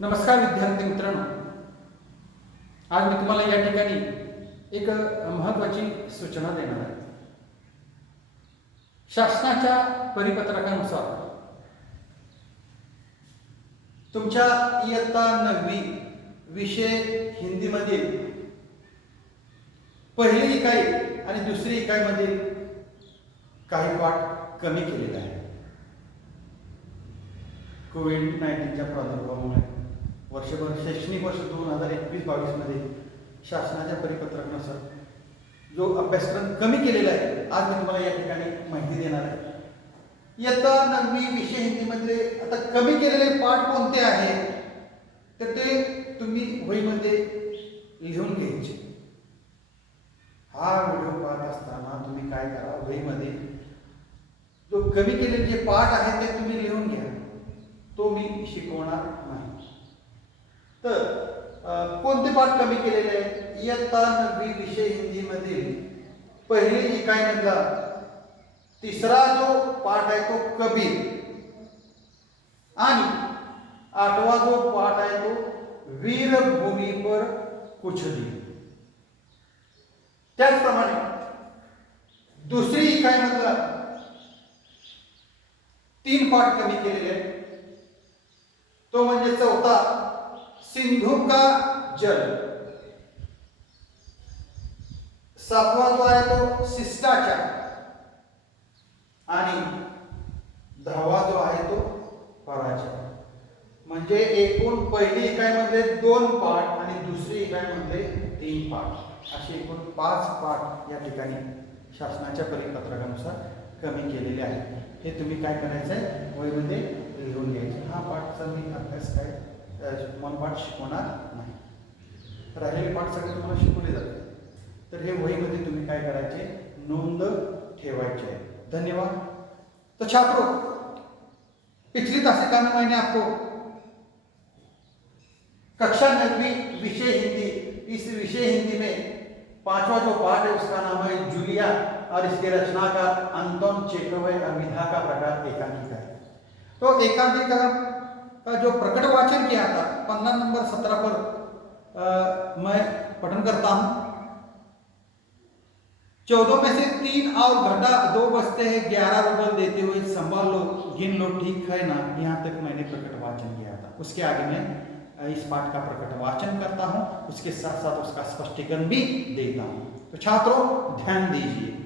नमस्कार विद्यार्थी मित्रांनो, आज मी तुम्हाला या ठिकाणी एक महत्त्वाची सूचना देणार आहे. शासनाच्या परिपत्रकानुसार तुमच्या इयत्ता 9वी विषय हिंदीमधील पहिली इकाई आणि दुसरी इकाईमधील काही पाठ कमी केलेला आहे. कोविड-19च्या प्रादुर्भावामुळे वर्षभर शैक्षणिक वर्ष 2021-22 मध्ये शासनाच्या परिपत्रकानुसार जो अभ्यासक्रम कमी केलेला आहे, आज मी तुम्हाला या ठिकाणी माहिती देणार आहे. इयत्ता 9वी विषय हिंदीमध्ये आता कमी केलेले पाठ कोणते आहेत तर ते तुम्ही वहीमध्ये लिहून घ्यायचे. हा व्हिडिओ पाहत असताना तुम्ही काय करा, वहीमध्ये जो कमी केलेले जे पाठ आहेत ते तुम्ही लिहून घ्या. तो मी शिकवणार नाही. तर कोणते पाठ कमी केलेले आहे? इयत्ता 9वी विषय हिंदी मधील पहिली इकाईमधला तिसरा जो पाठ आहे तो कबीर आणि 8वा जो पाठ आहे तो वीरभूमी पर कुछ दिन. त्याचप्रमाणे दुसरी इकाईमधला 3 पाठ कमी केलेले आहेत. तो म्हणजे चौथा सिंधू का जल, 7वा जो आहे तो शिष्टाचार आणि 10वा जो आहे तो पराजय. म्हणजे एकूण पहिली इकाईमध्ये 2 पाठ आणि दुसरी इकाईमध्ये 3 पाठ, असे एकूण 5 पाठ या ठिकाणी शासनाच्या परिपत्रकानुसार कमी केलेले आहेत. हे तुम्ही काय करायचं आहे, वहीमध्ये लिहून घ्यायचे. हा पाठचा मी अभ्यास काय मनपाठ शिकवणार नाही. राहिलेले पाठ सगळे तुम्हाला शिकवले जाते. तर हे वहीमध्ये तुम्ही काय करायचे, नोंद ठेवायचे आहे. धन्यवाद. तो छात्रों, पिछली तासिका में मैंने आपको कक्षा 9वीं विषय हिंदी, इस विषय हिंदी में 5वां जो पाठ है उसका नाम है जूलिया और इसके रचनाकार अंतोन चेखव है. विधा का प्रकार एकांकिका है. तो एकांकिका का जो प्रकट वाचन किया था पन्ना नंबर 17 पर मैं पठन करता हूं. 14 में से 3 और घटा 2 बचते हैं, 11 रुपये देते हुए संभाल लो, गिन लो, ठीक है ना. यहाँ तक मैंने प्रकट वाचन किया था. उसके आगे मैं इस पाठ का प्रकट वाचन करता हूं, उसके साथ साथ उसका स्पष्टीकरण भी देता हूं. तो छात्रों ध्यान दीजिए.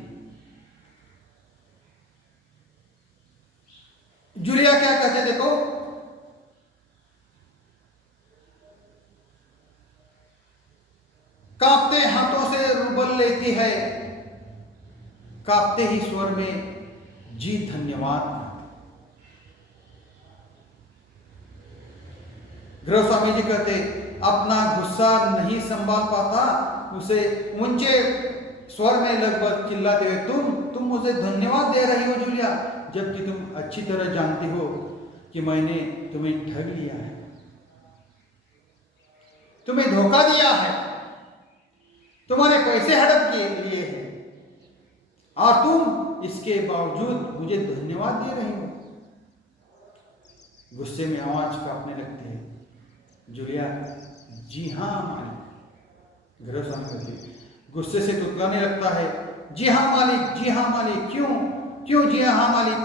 जूलिया क्या कहते, देखो, कांपते हाथों से रुबल लेती है, कांपते ही स्वर में जी धन्यवाद. गृह स्वामी जी कहते, अपना गुस्सा नहीं संभाल पाता उसे ऊंचे स्वर में लगभग चिल्लाते हुए, तुम मुझे धन्यवाद दे रही हो जूलिया, जबकि तुम अच्छी तरह जानती हो कि मैंने तुम्हें ठग लिया है, तुम्हें धोखा दिया है, तुम्हारे पैसे हड़प लिए हैं और तुम इसके बावजूद मुझे धन्यवाद दे रही हो. गुस्से में आवाज कांपने लगती है. जूलिया, जी हाँ मालिक. गृह स्वामी कहते, गुस्से से तुतलाने लगता है, जी हाँ मालिक, जी हाँ मालिक. क्यों जी हाँ मालिक.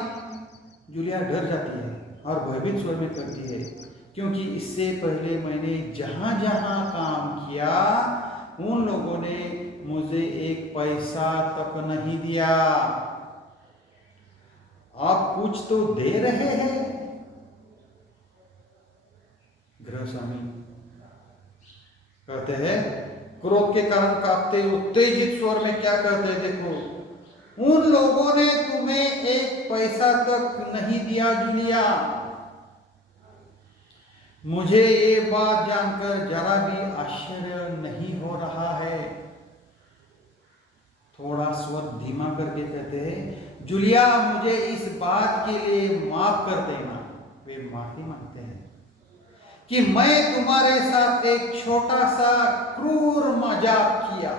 जूलिया डर जाती है और भयभीत स्वर में कहती है, क्योंकि इससे पहले मैंने जहां जहां काम किया उन लोगों ने मुझे 1 पैसा तक नहीं दिया. आप कुछ तो दे रहे हैं. गृह स्वामी कहते हैं, क्रोध के कारण कांपते उत्तेजित स्वर में क्या कहते हैं, देखो, उन लोगों ने तुम्हें 1 पैसा तक नहीं दिया जूलिया. मुझे ये बात जानकर जरा भी आश्चर्य नहीं हो रहा है. थोड़ा स्वर धीमा करके कहते हैं, जूलिया, मुझे इस बात के लिए माफ कर देना. वे माफी मांगते हैं कि मैं तुम्हारे साथ एक छोटा सा क्रूर मजाक किया,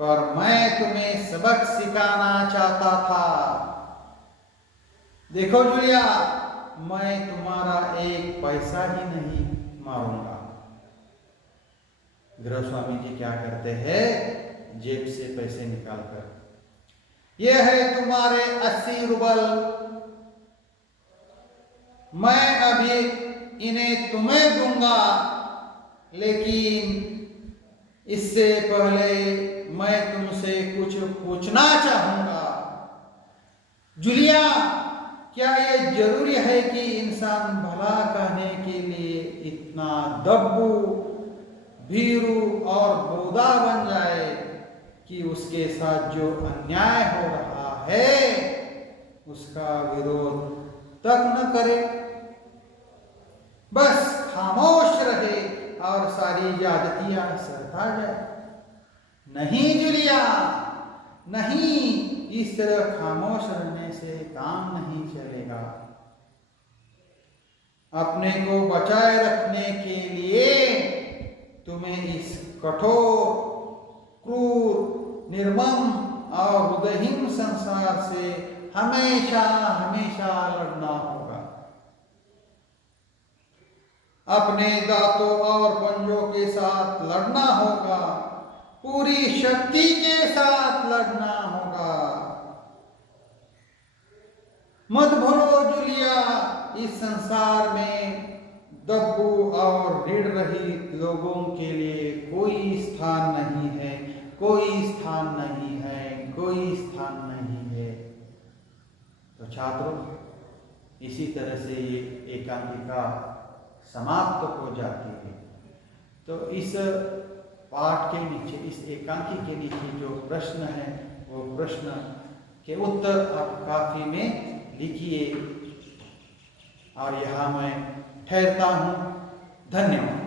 पर मैं तुम्हें सबक सिखाना चाहता था. देखो जूलिया, मैं तुम्हारा एक पैसा ही नहीं मारूंगा। गृह स्वामी जी क्या करते हैं, जेब से पैसे निकालकर, ये है तुम्हारे 80 रुपल, मैं अभी इन्हें तुम्हें दूंगा, लेकिन इससे पहले मैं तुमसे कुछ पूछना चाहूंगा। जूलिया, क्या ये जरूरी है कि इंसान भला कहने के लिए इतना दब्बू, भीरू और बोधा बन जाए कि उसके साथ जो अन्याय हो रहा है उसका विरोध तक न करे, बस खामोश रहे और सारी ज्यादतियां सरता जाए? नहीं जूलिया, नहीं, इस तरह खामोश रहने से काम नहीं चलेगा। अपने को बचाए रखने के लिए तुम्हें इस कठोर, क्रूर, निर्मम और हृदयहीन संसार से हमेशा हमेशा लड़ना होगा। अपने दांतों और पंजों के साथ लड़ना होगा, पूरी शक्ति के साथ लड़ना होगा। मत भूलो जूलिया, इस संसार में दब्बू और ऋण रहित लोगों के लिए कोई स्थान नहीं है, कोई स्थान नहीं है, कोई स्थान नहीं है। तो छात्रों, इसी तरह से ये एकांकिका समाप्त हो जाती है। तो इस पाठ के नीचे, इस एकांकी के नीचे जो प्रश्न है वो प्रश्न के उत्तर आप काफी में लिखिए। और यहाँ मैं ठहरता हूँ। धन्यवाद।